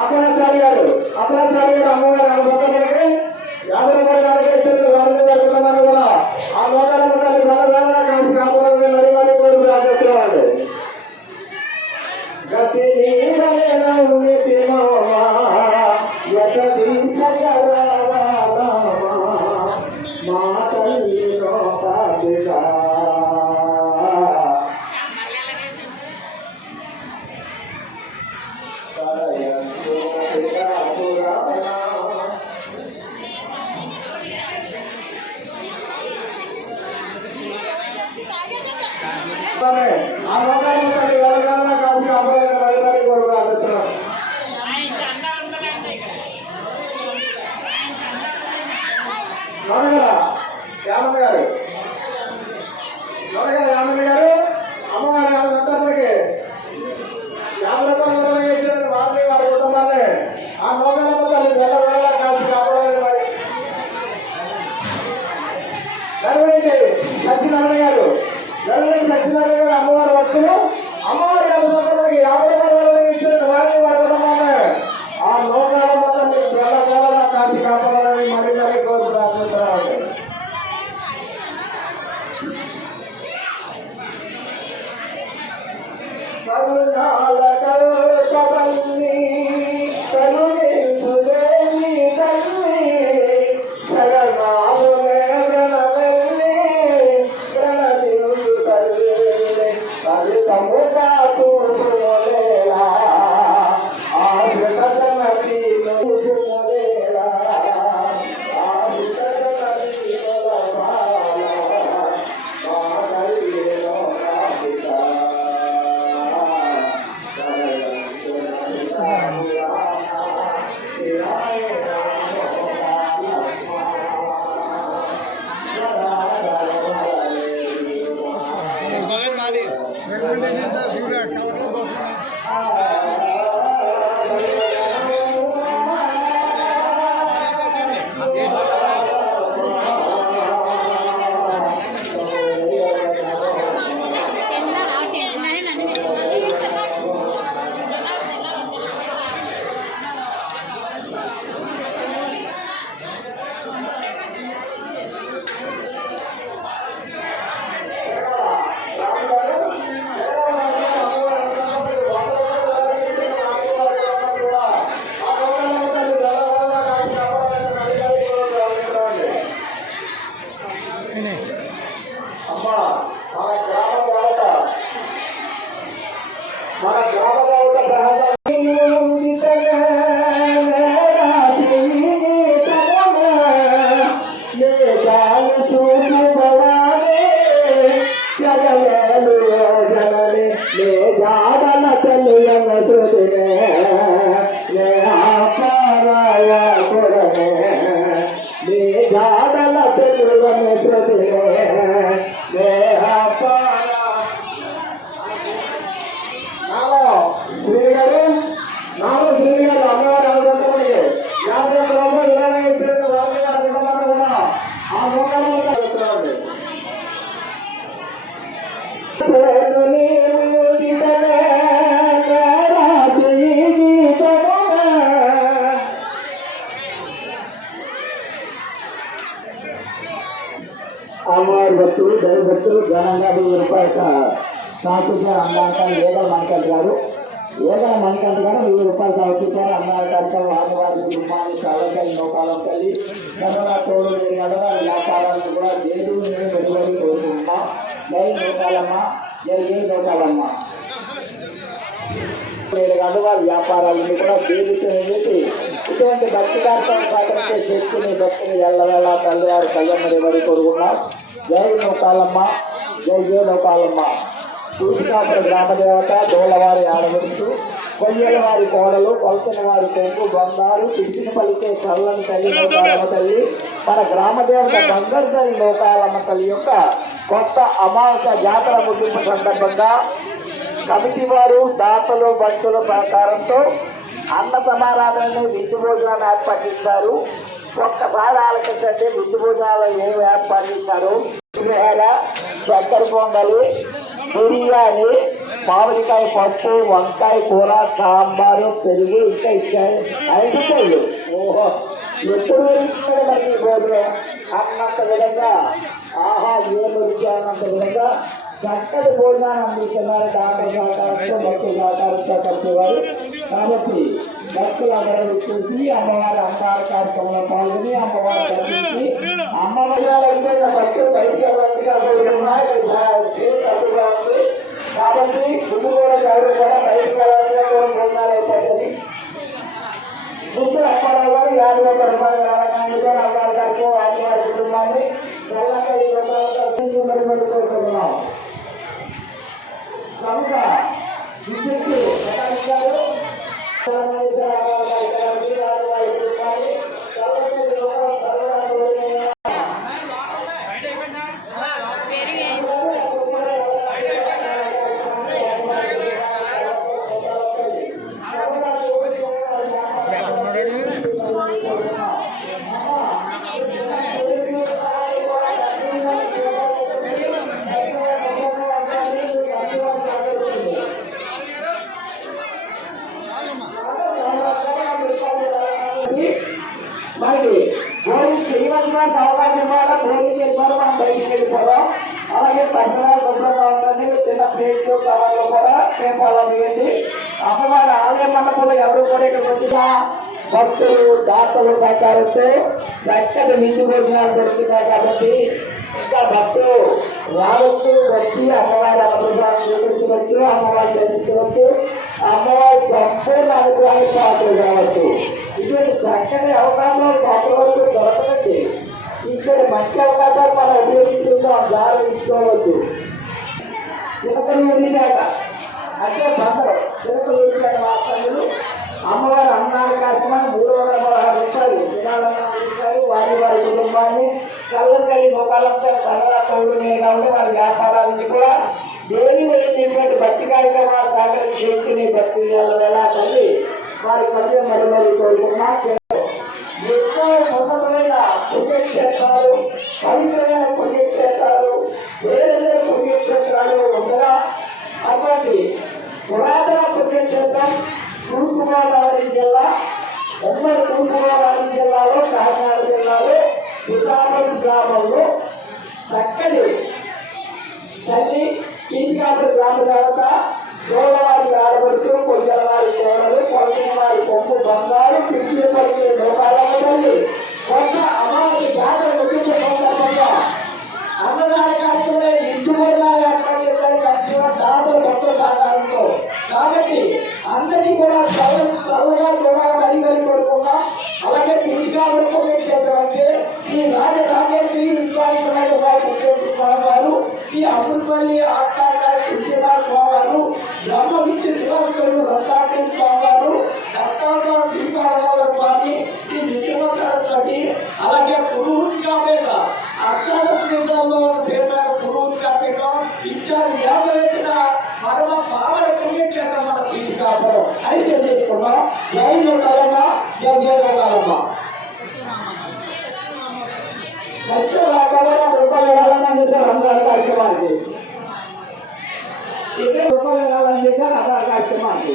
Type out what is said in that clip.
అప్పలాచారి గారు అమ్మగారు మొక్కలకి 50 రూపాయలు ఇచ్చారు. వాళ్ళు జరుగుతున్నారు కూడా ఆ లోకాల మొక్కలు బలగాల కాసి కాపాడాలని మరి కోరు ప్రార్థిస్తున్నాడు. గతి ఆ లోకాల బలగాల కాసి కాపాడాలని మరి కోరు ప్రార్థిస్తున్నాడు. యామన్న గారు అమ్మవారి సందర్భకి 50 రూపాయలు ఇచ్చిన వారిని వారి కుటుంబాన్ని ఆ లోకాల తల్లి వెళ్ళ కలిసి కాపాడాలి. సత్యనారాయణ గారు అమ్మవారి భక్తులు అమ్మవారి సందర్భకి 50 రూపాయలు ఇచ్చిన వారిని వారి కుటుంబాన్ని ఆ లోకాల తల్లి వెళ్ళ కలిసి కాపాడాలని మరి కోరు ప్రార్థిస్తున్నాడు. మన గ్రామ అమ్మవారి భక్తులు దైవ భక్తులు ఘనంగా 1000 రూపాయల సాంస్కృతిక అమ్మకాలు ఏగల మణికంఠ గారు 1000 రూపాయల సాంస్కృతిక అమ్మవారి కార్యక్రమం ఆదివారి కుటుంబాన్ని చాలకల్లి నౌకాలం కలిగి కరోనా తోడు వ్యాపారాలను కూడా దేవుని వెలువడి కోరుకుంటున్నాం. జై నౌకాలమ్మ, జై నౌకాలమ్మ. 7 గంటల వారి వ్యాపారాలను కూడా దేవుడితో చేసి ఇటువంటి భక్తి కార్యక్రమం సహకరించే చేసుకుని భక్తిని ఎల్లవేళ తల్లివారి కళ్యాణ బడి కోరుకున్నాం. జై నౌకాలమ్మ, జై నౌకాలమ్మ. సూచికాపుర గ్రామదేవత దోళవారి ఆడబడుచు కొయ్యల వారి కోడలు కొలసిన వారి కొడుకు బంగారు పిలిచిన పలికే చల్లని తల్లి నౌకాలమ్మ తల్లి మన గ్రామదేవత బంగారు తల్లి నౌకాలమ్మ తల్లి యొక్క కొత్త అమావాస్య జాతర ముగింపు సందర్భంగా కమిటీ వారు దాతలు భక్తుల సహకారంతో అన్న సమారాధనని విందు భోజనాన్ని ఏర్పాటు చేశారు. ఒక్కసారి ఆలకించండి విందు భోజనాలు ఏమి ఏర్పాటు చేశారు. పులిహోర, చక్కెర పొంగలి, బిర్యానీ, మామిడికాయ పప్పు, వంకాయ కూర, సాంబారు, పెరుగు ఇంకా ఇచ్చాయి 5 రూపాయలు. ఓహో, ఎప్పుడు వెళ్తున్నాడు మరి భోజనం అన్నంత విధంగా, ఆహా ఏం రుచి అన్నంత విధంగా చక్కటి భోజనాన్ని అందిస్తున్నారు డాక్టర్ సహకారంతో, భక్తుల సహకారంతో కలిసేవారు. కాబట్టి భక్తులందరూ చూసి అమ్మవారి అమ్మవారి కార్యక్రమంలో పాల్గొని అమ్మవారి కనిపించి అమ్మవారి భక్తులు బయటికి అడ్డుగా ఉంది. కాబట్టి ముందు కూడా ఎవరు కూడా బయటికి వెళ్ళాలని భోజనాలు అయిపోతుంది. ముందు అమ్మారావు గారు 50 రూపాయలు రాజకాండ అమ్మారు గారికి ఆదివారి కుటుంబాన్ని కోరుకుంటున్నాం. కనుక విద్యుత్ ప్రకటించారు. మనకి భోజనం చేయడానికి అవకాశం ఇవ్వాలా, భోజనం చేస్తారు, మనం బయటికి వెళ్ళిపోవడం. అలాగే పరిసరాలు శుభ్రంగా ఉండండి. చిన్న ప్లేట్లు కవర్లు కూడా పేపాలను వేసి అమ్మవారి ఆలయ మండపంలో ఎవరు కూడా ఇక్కడికి వచ్చినా భక్తులు దాతలు సహకారిస్తే చక్కటి నిండు భోజనాలు దొరుకుతాయి. కాబట్టి ఇంకా భక్తులు రావచ్చు, వచ్చి అమ్మవారి అనుగ్రహాన్ని చూపించవచ్చు, అమ్మవారి దర్శించవచ్చు, అమ్మవారి సంపూర్ణ అనుగ్రహాన్ని పాటు కావచ్చు. ఇటువంటి చక్కని అవకాశాలు భక్తులకు దొరకదండి. ఇక్కడ మంచి అవకాశాలు మనం ఉపయోగించుకుంటాం, దారి ఇచ్చుకోవచ్చు. చిలకలు వెళ్ళినాక అంటే బందరు చిలకలు వెళ్ళినాక వాస్తవులు అమ్మవారి అన్నాల కార్యక్రమాన్ని 316 రూపాయలు వినాలన్నా ఇచ్చారు. వారి వారి కుటుంబాన్ని కళ్ళకల్లి ముఖాలంతా సరదా తోడునే కాబట్టి వారి వ్యాపారాలని కూడా దేని వెళ్ళినటువంటి భక్తి కార్యక్రమాలు సహకరించి చేసుకునే భక్తి ఎలా తల్లి వారి మధ్య మరి కోరుకున్నా. ఎంతో ఉన్నతమైన పుణ్యక్షేత్రాలు, పవిత్రమైన పుణ్యక్షేత్రాలు, వేరే పుణ్యక్షేత్రాలు ఉండగా అటువంటి పురాతన పుణ్యక్షేత్రం తూర్పుగోదావరి జిల్లా, ఉమ్మడి తూర్పుగోదావరి జిల్లాలో కాకినాడ జిల్లాలో పితాపతి గ్రామంలో చక్కని తల్లి కీర్తికాపురి గ్రామ దేవత, గోడవారి ఆడబడుతూ, కొయ్యల వారి కోడలు, కొలసిన వారి పొమ్ము బంగారు, పిచ్చిలు పలికే లోకాలమ్మ తల్లి కొత్త అమావాస్య జాతర ముగించే సందర్భంగా అన్నదాన కార్యక్రమంలో ఇంటి కూడా ఏర్పాటు చేశారు దాతలు కొత్త సహకారంతో. కాబట్టి అందరికీ కూడా చల్లగా చూడాలని మరి కోరుకున్నాం. అలాగే కీర్తికాపురి పుణ్యక్షేత్రం అంటే ఈ రాజేశ్వరి విశ్వామిత్రుడు గారు, ఈ అమృతపల్లి ఆకాశాల కృష్ణరాజు స్వామి గారు, బ్రహ్మవిద్య శివశంకరుడు దత్తాత్రేయ స్వామి గారు, దత్తాత్రేయ దీపారాయణ స్వామి, ఈ నృసింహ సరస్వతి, అలాగే పురుహునికాపేట అర్థాలలో పేరు పురుహునికాపేట ఇచ్చారు. 50 వచ్చిన పరమ పావన పుణ్యక్షేత్రం మన కీర్తికాపురం అని తెలియజేసుకున్నాం. జై లోకాలమ్మ, జై జై లోకాలమ్మ. రూపాయలు కార్యక్రమానికి ఇక్కడ రూపాయలు కార్యక్రమానికి